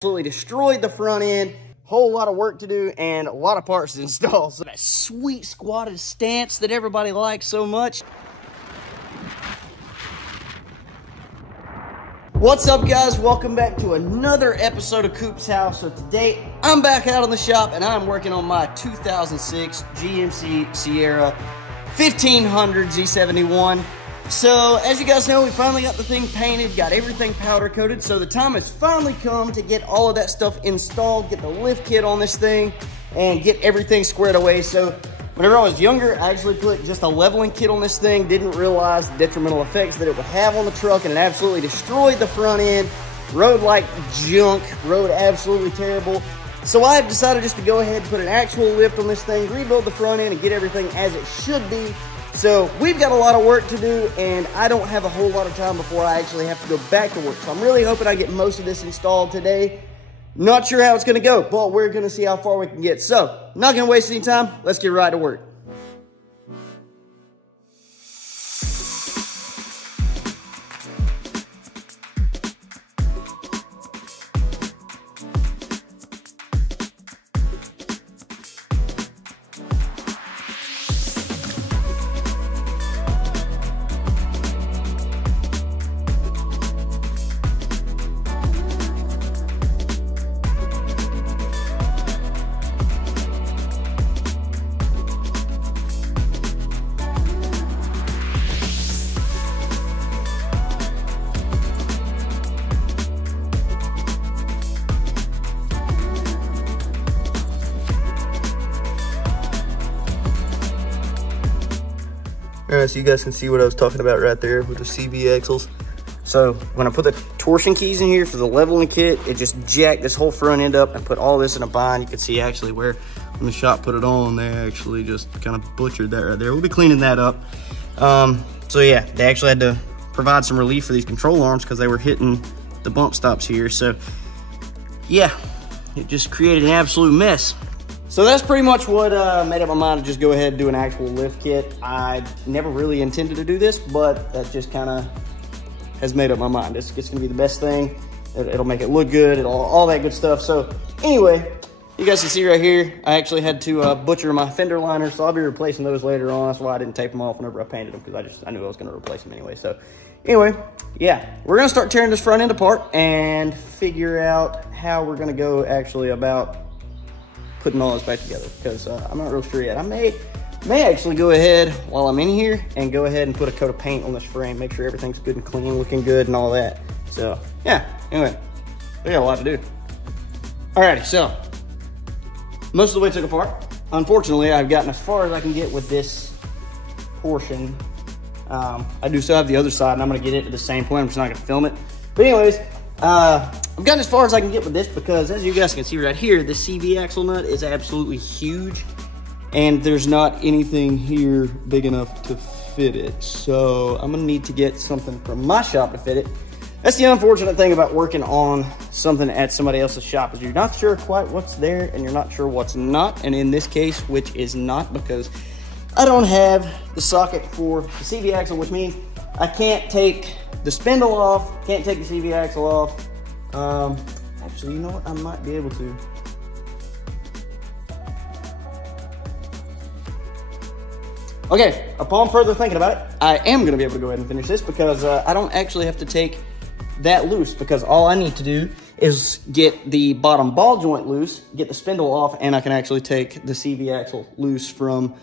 Absolutely destroyed the front end. Whole lot of work to do and a lot of parts to install. So that sweet squatted stance that everybody likes so much. What's up, guys? Welcome back to another episode of Coop's House. So today I'm back out in the shop and I'm working on my 2006 GMC Sierra 1500 Z71. So as you guys know, we finally got the thing painted, got everything powder coated. So the time has finally come to get all of that stuff installed, get the lift kit on this thing, and get everything squared away. So whenever I was younger, I actually put just a leveling kit on this thing, didn't realize the detrimental effects that it would have on the truck, and it absolutely destroyed the front end, rode like junk, rode absolutely terrible. So I have decided just to go ahead and put an actual lift on this thing, rebuild the front end, and get everything as it should be. So we've got a lot of work to do, and I don't have a whole lot of time before I actually have to go back to work. So I'm really hoping I get most of this installed today. Not sure how it's going to go, but we're going to see how far we can get. So, not going to waste any time. Let's get right to work. Alright, so you guys can see what I was talking about right there with the CV axles. So when I put the torsion keys in here for the leveling kit, it just jacked this whole front end up and put all this in a bind. You can see actually where when the shop put it on, they actually just kind of butchered that right there. We'll be cleaning that up. So yeah, they actually had to provide some relief for these control arms because they were hitting the bump stops here. So yeah, it just created an absolute mess. So that's pretty much what made up my mind to just go ahead and do an actual lift kit. I never really intended to do this, but that just kind of has made up my mind. It's gonna be the best thing. It'll make it look good, all that good stuff. So anyway, you guys can see right here, I actually had to butcher my fender liners, so I'll be replacing those later on. That's why I didn't tape them off whenever I painted them, because I knew I was gonna replace them anyway. So anyway, yeah, we're gonna start tearing this front end apart and figure out how we're gonna go actually about putting all this back together, because I'm not real sure yet. I may actually go ahead while I'm in here and go ahead and put a coat of paint on this frame, make sure everything's good and clean, looking good and all that. So yeah, anyway, we got a lot to do. Alrighty, so most of the way took apart. Unfortunately, I've gotten as far as I can get with this portion. I do still have the other side, and I'm gonna get it to the same point. I'm just not gonna film it. But anyways, I've gotten as far as I can get with this, because as you guys can see right here, the CV axle nut is absolutely huge, and there's not anything here big enough to fit it. So I'm gonna need to get something from my shop to fit it. That's the unfortunate thing about working on something at somebody else's shop, is you're not sure quite what's there and you're not sure what's not. And in this case, which is not, because I don't have the socket for the CV axle, which means I can't take the spindle off, can't take the CV axle off. Actually, you know what? I might be able to. Okay, upon further thinking about it, I am gonna be able to go ahead and finish this, because I don't actually have to take that loose, because all I need to do is get the bottom ball joint loose, get the spindle off, and I can actually take the CV axle loose from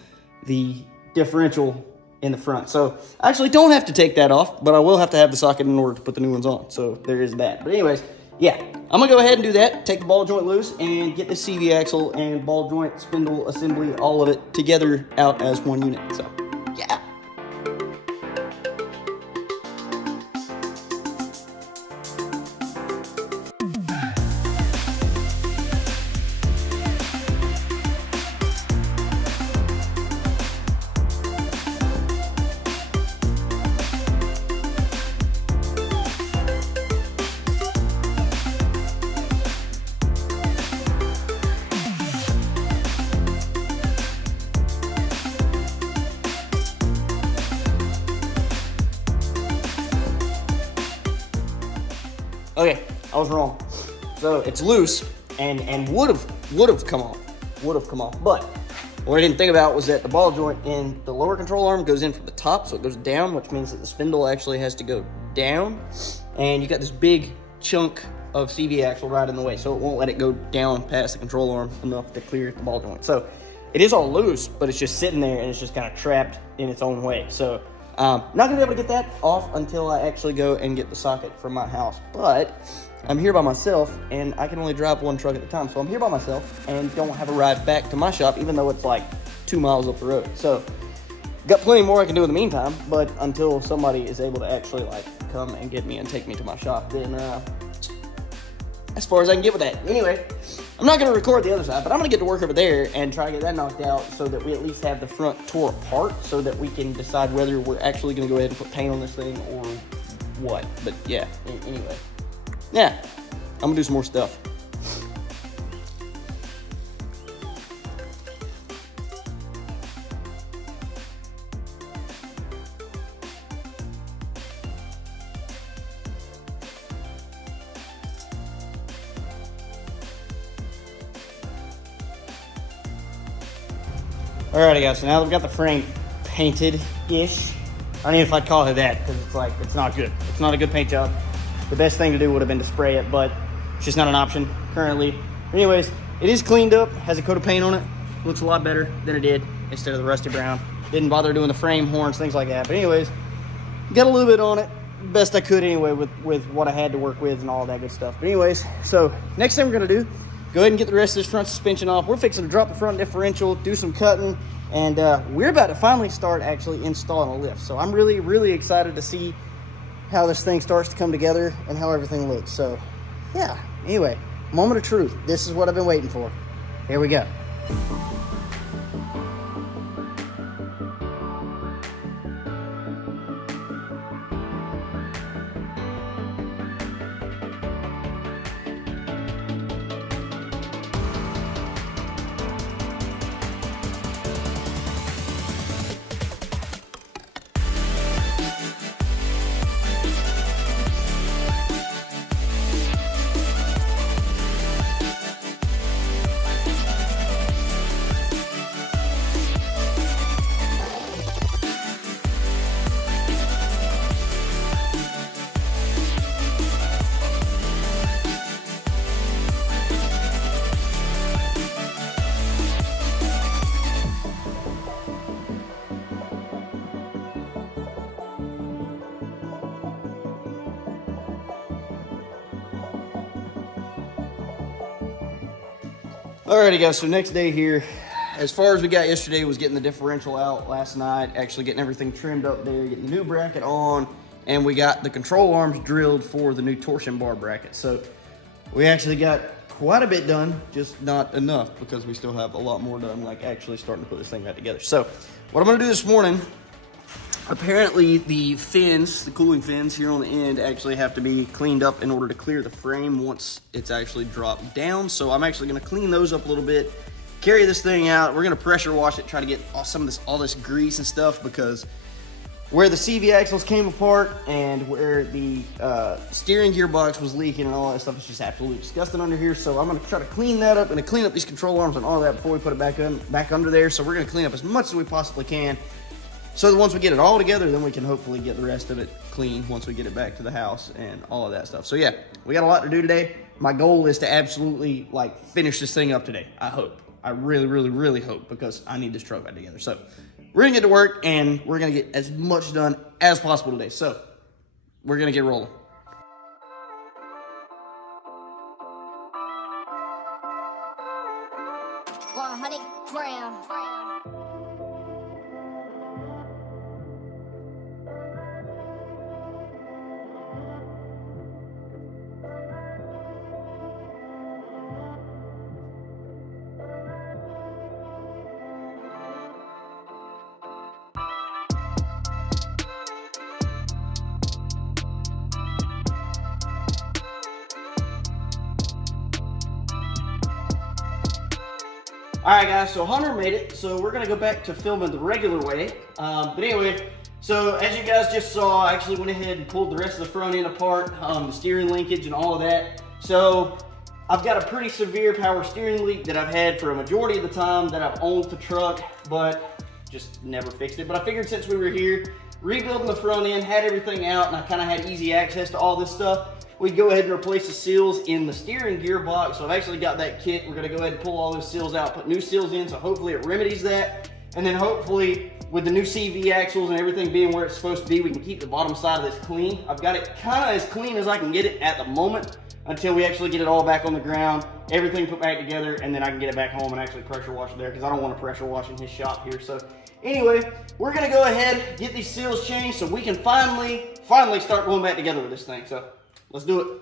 the differential in the front. So I actually don't have to take that off, but I will have to have the socket in order to put the new ones on. So there is that. But anyways, yeah, I'm gonna go ahead and do that, take the ball joint loose and get the CV axle and ball joint, spindle assembly, all of it together out as one unit. So yeah. Okay, I was wrong. So it's loose and would have come off. But what I didn't think about was that the ball joint in the lower control arm goes in from the top, so it goes down, which means that the spindle actually has to go down. And you got this big chunk of CV axle right in the way, so it won't let it go down past the control arm enough to clear the ball joint. So it is all loose, but it's just sitting there and it's just kind of trapped in its own way. So not gonna be able to get that off until I actually go and get the socket from my house. But I'm here by myself and I can only drive one truck at a time. So I'm here by myself and don't have a ride back to my shop, even though it's like 2 miles up the road. So got plenty more I can do in the meantime, but until somebody is able to actually like come and get me and take me to my shop, then as far as I can get with that. Anyway, I'm not gonna record the other side, but I'm gonna get to work over there and try to get that knocked out so that we at least have the front tore apart so that we can decide whether we're actually gonna go ahead and put paint on this thing or what. But yeah, anyway. Yeah, I'm gonna do some more stuff. Alrighty guys, so now that we've got the frame painted-ish, I don't know if I'd call it that because it's like, it's not good. It's not a good paint job. The best thing to do would have been to spray it, but it's just not an option currently. Anyways, it is cleaned up, has a coat of paint on it. Looks a lot better than it did instead of the rusty brown. Didn't bother doing the frame, horns, things like that. But anyways, got a little bit on it. Best I could anyway with what I had to work with and all that good stuff. But anyways, so next thing we're gonna do, go ahead and get the rest of this front suspension off. We're fixing to drop the front differential, do some cutting, and we're about to finally start actually installing a lift. So I'm really, really excited to see how this thing starts to come together and how everything looks. So yeah, anyway, moment of truth. This is what I've been waiting for. Here we go. Alrighty guys, so next day here, as far as we got yesterday was getting the differential out last night, actually getting everything trimmed up there, getting the new bracket on, and we got the control arms drilled for the new torsion bar bracket. So we actually got quite a bit done, just not enough because we still have a lot more done, like actually starting to put this thing back together. So what I'm gonna do this morning, apparently the fins, the cooling fins here on the end actually have to be cleaned up in order to clear the frame once it's actually dropped down. So I'm actually gonna clean those up a little bit, carry this thing out. We're gonna pressure wash it, try to get all this grease and stuff, because where the CV axles came apart and where the steering gearbox was leaking and all that stuff is just absolutely disgusting under here. So I'm gonna try to clean that up. I'm gonna clean up these control arms and all that before we put it back under there. So we're gonna clean up as much as we possibly can, so that once we get it all together, then we can hopefully get the rest of it clean once we get it back to the house and all of that stuff. So yeah, we got a lot to do today. My goal is to absolutely like finish this thing up today. I hope. I really, really, really hope, because I need this truck back together. So we're gonna get to work and we're gonna get as much done as possible today. So we're gonna get rolling. 100 grams. All right, guys, so Hunter made it, so we're gonna go back to filming the regular way. But anyway, so as you guys just saw, I actually went ahead and pulled the rest of the front end apart, the steering linkage and all of that. So I've got a pretty severe power steering leak that I've had for a majority of the time that I've owned the truck, but just never fixed it. But I figured since we were here, rebuilding the front end, had everything out, and I kind of had easy access to all this stuff, we'd go ahead and replace the seals in the steering gearbox. So I've actually got that kit. We're gonna go ahead and pull all those seals out, put new seals in, so hopefully it remedies that. And then hopefully with the new CV axles and everything being where it's supposed to be, we can keep the bottom side of this clean. I've got it kind of as clean as I can get it at the moment until we actually get it all back on the ground, everything put back together, and then I can get it back home and actually pressure wash it there, because I don't want to pressure wash in his shop here. So anyway, we're gonna go ahead, get these seals changed so we can finally start going back together with this thing. So let's do it.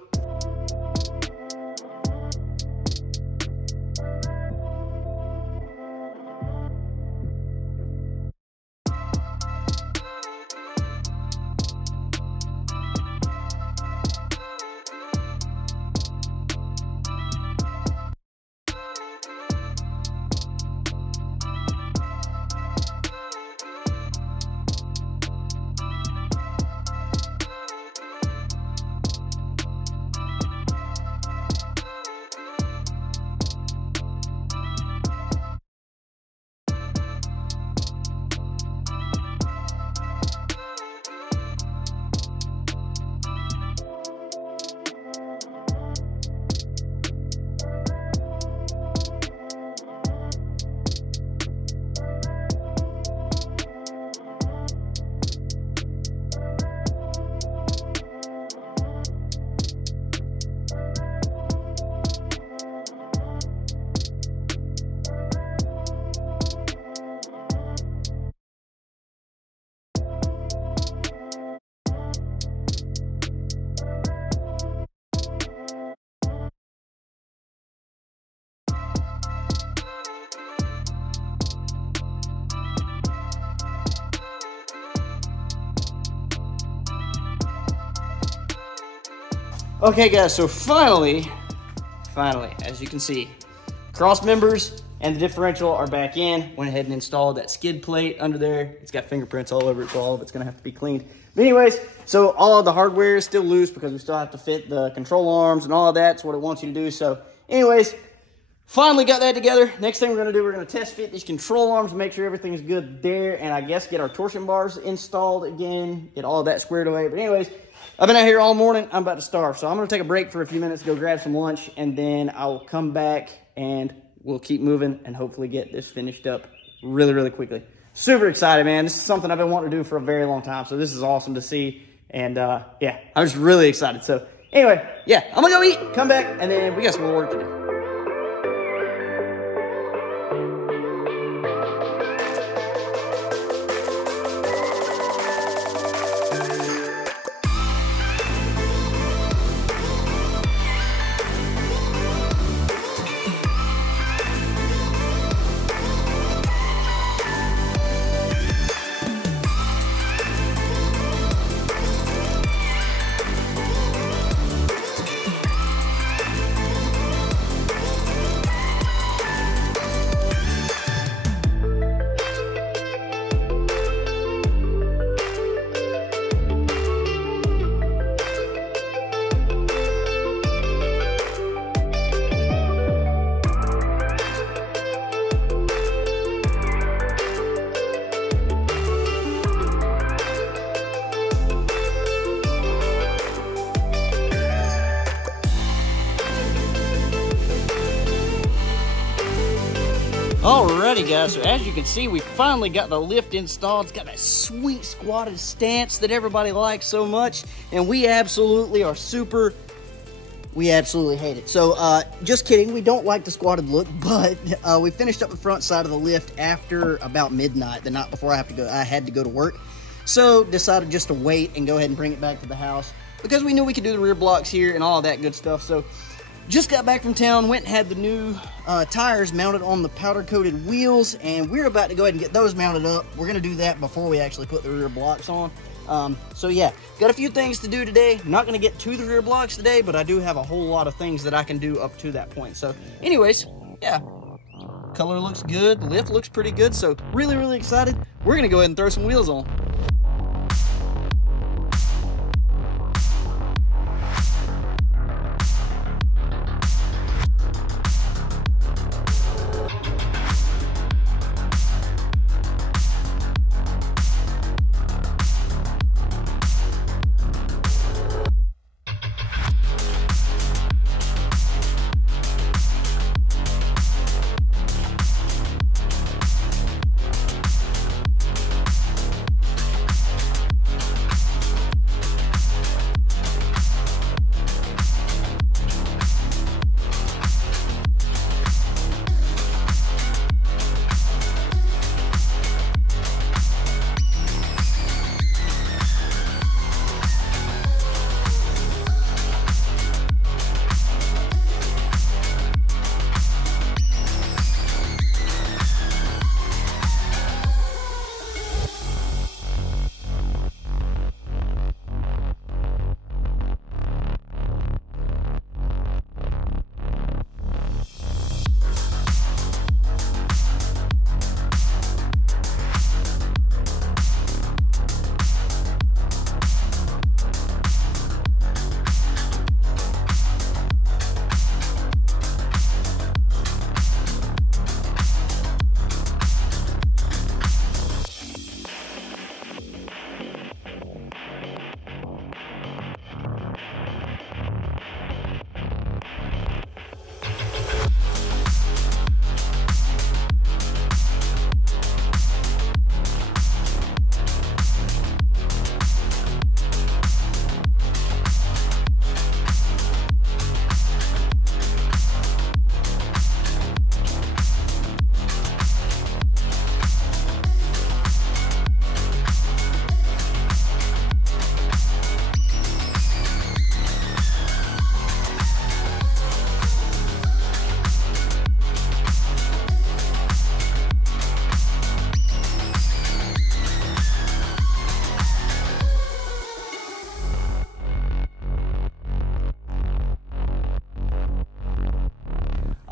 Okay guys, so finally, as you can see, cross members and the differential are back in. Went ahead and installed that skid plate under there. It's got fingerprints all over it, so all of it's gonna have to be cleaned. But anyways, so all of the hardware is still loose because we still have to fit the control arms and all of that's what it wants you to do. So anyways, finally got that together. Next thing we're gonna do, we're gonna test fit these control arms, make sure everything's good there, and I guess get our torsion bars installed again, get all of that squared away. But anyways, I've been out here all morning. I'm about to starve. So I'm going to take a break for a few minutes, go grab some lunch, and then I'll come back and we'll keep moving and hopefully get this finished up really, really quickly. Super excited, man. This is something I've been wanting to do for a very long time. So this is awesome to see. And yeah, I'm just really excited. So anyway, yeah, I'm going to go eat, come back, and then we got some more work to do. Alrighty guys, so as you can see, we finally got the lift installed. It's got that sweet squatted stance that everybody likes so much, and we absolutely hate it. So just kidding, we don't like the squatted look, but we finished up the front side of the lift after about midnight, the night before I had to go to work. So decided just to wait and go ahead and bring it back to the house because we knew we could do the rear blocks here and all of that good stuff. So just got back from town, went and had the new tires mounted on the powder-coated wheels, and we're about to go ahead and get those mounted up. We're going to do that before we actually put the rear blocks on. So yeah, got a few things to do today. Not going to get to the rear blocks today, but I do have a whole lot of things that I can do up to that point. So anyways, yeah, color looks good, lift looks pretty good, so really, really excited. We're going to go ahead and throw some wheels on.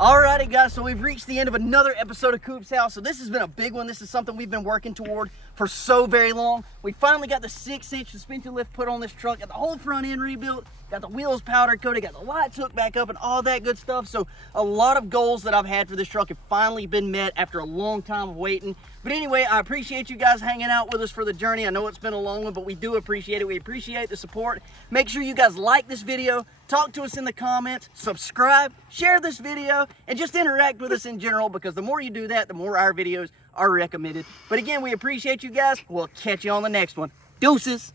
Alrighty guys, so we've reached the end of another episode of Coop's House. So this has been a big one. This is something we've been working toward for so very long. We finally got the 6-inch suspension lift put on this truck, got the whole front end rebuilt, got the wheels powder coated, got the lights hooked back up and all that good stuff. So a lot of goals that I've had for this truck have finally been met after a long time of waiting. But anyway, I appreciate you guys hanging out with us for the journey. I know it's been a long one, but we do appreciate it. We appreciate the support. Make sure you guys like this video, talk to us in the comments, subscribe, share this video, and just interact with us in general, because the more you do that, the more our videos are recommended. But again, we appreciate you guys. We'll catch you on the next one. Deuces.